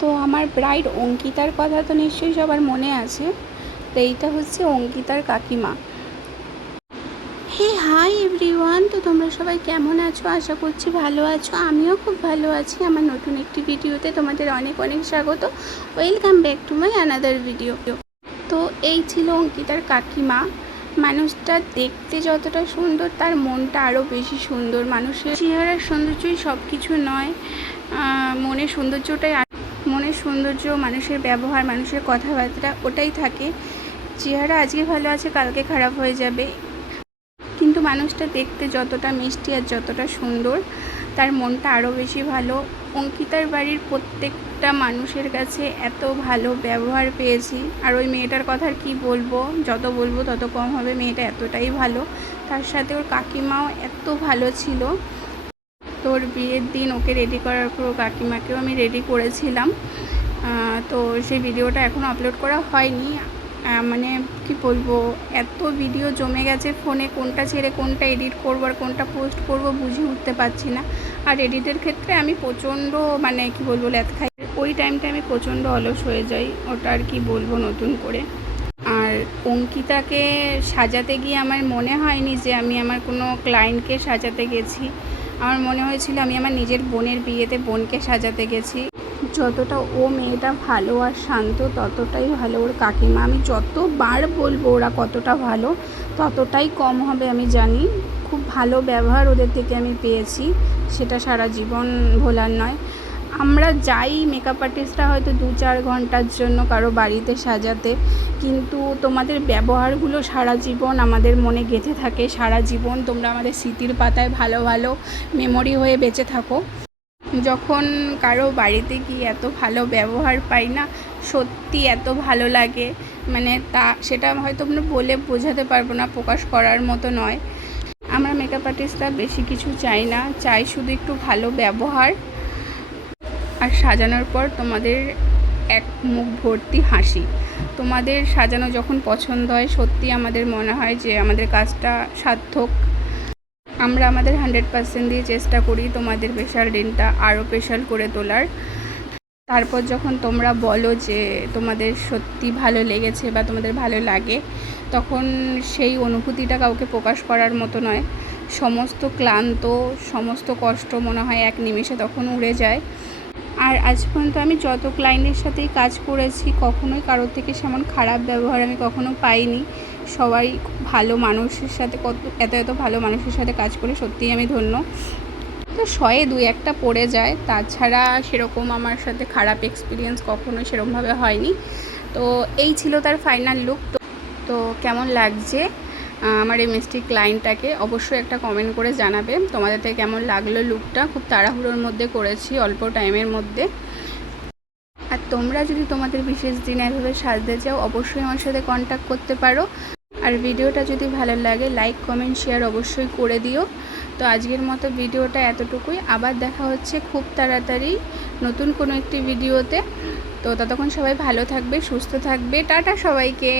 তো আমার ব্রাইড অঙ্কিতার কথা তো নিশ্চয়ই সবার মনে আছে, তো এইটা হচ্ছে অঙ্কিতার কাকিমা। হে হাই এভরিওয়ান তো তোমরা সবাই কেমন আছো? আশা করছি ভালো আছো। আমিও খুব ভালো আছি। আমার নতুন একটি ভিডিওতে তোমাদের অনেক অনেক স্বাগত। Welcome back to my another video তো এই ছিল অঙ্কিতার কাকিমা। মানুষটা দেখতে যতটা সুন্দর, তার মনটা আরও বেশি সুন্দর। মানুষের চেহারার সৌন্দর্যই সব কিছু নয় মনের সৌন্দর্যটাই মনের সৌন্দর্য, মানুষের ব্যবহার, মানুষের কথাবার্তা, ওটাই থাকে। চেহারা আজকে ভালো আছে, কালকে খারাপ হয়ে যাবে। কিন্তু মানুষটা দেখতে যতটা মিষ্টি আর যতটা সুন্দর, তার মনটা আরও বেশি ভালো। অঙ্কিতার বাড়ির প্রত্যেকটা মানুষের কাছে এত ভালো ব্যবহার পেয়েছি। আর ওই মেয়েটার কথা আর কী বলব? যত বলব তত কম হবে, মেয়েটা এতটাই ভালো। তার সাথে ওর কাকিমাও এত ভালো ছিল। তোর বিয়ের দিন ওকে রেডি করার পর ওর কাকিমাকেও আমি রেডি করেছিলাম। তো সেই ভিডিওটা এখনও আপলোড করা হয়নি। মানে কি বলব, এত ভিডিও জমে গেছে ফোনে কোনটা ছেড়ে কোনটা এডিট করব আর কোনটা পোস্ট করব বুঝে উঠতে পারছি না। আর এডিটের ক্ষেত্রে আমি প্রচণ্ড মানে কি বলব, ল্যাথ খাই। ওই টাইমটা আমি প্রচণ্ড অলস হয়ে যাই, ওটা আর কি বলব নতুন করে। আর অঙ্কিতাকে সাজাতে গিয়ে আমার মনে হয়নি যে আমি আমার কোনো ক্লায়েন্টকে সাজাতে গেছি। আমার মনে হয়েছিল আমি আমার নিজের বোনের বিয়েতে বোনকে সাজাতে গেছি। যতটা ও মেয়েটা ভালো আর শান্ত, ততটাই ভালো ওর কাকিমা। আমি যতবার বলব ওরা কতটা ভালো, ততটাই কম হবে আমি জানি। খুব ভালো ব্যবহার ওদের থেকে আমি পেয়েছি। সেটা সারা জীবন ভোলার নয়। আমরা যাই মেকআপ আর্টিস্টরা হয়তো দু চার ঘণ্টার জন্য কারও বাড়িতে সাজাতে, কিন্তু তোমাদের ব্যবহারগুলো সারা জীবন আমাদের মনে গেঁথে থাকে, সারা জীবন তোমরা আমাদের স্মৃতির পাতায় ভালো ভালো মেমোরি হয়ে বেঁচে থাকো। যখন কারও বাড়িতে গিয়ে এত ভালো ব্যবহার পাই না, সত্যি এত ভালো লাগে মানে তা, সেটা হয়তো আমরা বলে বোঝাতে পারব না, প্রকাশ করার মতো নয়। আমরা মেকআপ আর্টিস্টরা বেশি কিছু চাই না, চাই শুধু একটু ভালো ব্যবহার। আর সাজানোর পর তোমাদের এক মুখ ভর্তি হাসি। তোমাদের সাজানো যখন পছন্দ হয়, সত্যি আমাদের মনে হয় যে আমাদের কাজটা সার্থক। আমরা আমাদের হান্ড্রেড পার্সেন্ট দিয়ে চেষ্টা করি তোমাদের স্পেশাল দিনটা আরও স্পেশাল করে তোলার। তারপর যখন তোমরা বলো যে তোমাদের সত্যি ভালো লেগেছে বা তোমাদের ভালো লাগে, তখন সেই অনুভূতিটা কাউকে প্রকাশ করার মতো নয়। সমস্ত ক্লান্ত, সমস্ত কষ্ট মনে হয় এক নিমেষে তখন উড়ে যায়। আর আজ পর্যন্ত আমি যত ক্লায়েন্টের সাথেই কাজ করেছি, কখনোই কারোর থেকে সেমন খারাপ ব্যবহার আমি কখনো পাইনি। সবাই ভালো মানুষের সাথে, কত, এত এত ভালো মানুষের সাথে কাজ করে সত্যিই আমি ধন্য। তো শয়ে দুই একটা পড়ে যায়, তাছাড়া সেরকম আমার সাথে খারাপ এক্সপিরিয়েন্স কখনোই সেরকমভাবে হয়নি। তো এই ছিল তার ফাইনাল লুক তো কেমন লাগছে? আমার এই মিষ্টি ক্লায়েন্টটাকে অবশ্যই একটা কমেন্ট করে জানাবে। তোমাদের থেকে কেমন লাগল লুকটা খুব তাড়াহুড়োর মধ্যে করেছি, অল্প টাইমের মধ্যে। আর তোমরা যদি তোমাদের বিশেষ দিন এভাবে সাজতে চাও, অবশ্যই আমার সাথে কন্ট্যাক্ট করতে পারো। আর ভিডিওটা যদি ভালো লাগে লাইক কমেন্ট শেয়ার অবশ্যই করে দিও। তো আজকের মতো ভিডিওটা এতটুকুই। আবার দেখা হচ্ছে খুব তাড়াতাড়ি নতুন কোনো একটি ভিডিওতে। তো ততক্ষণ সবাই ভালো থাকবে, সুস্থ থাকবে। টাটা সবাইকে!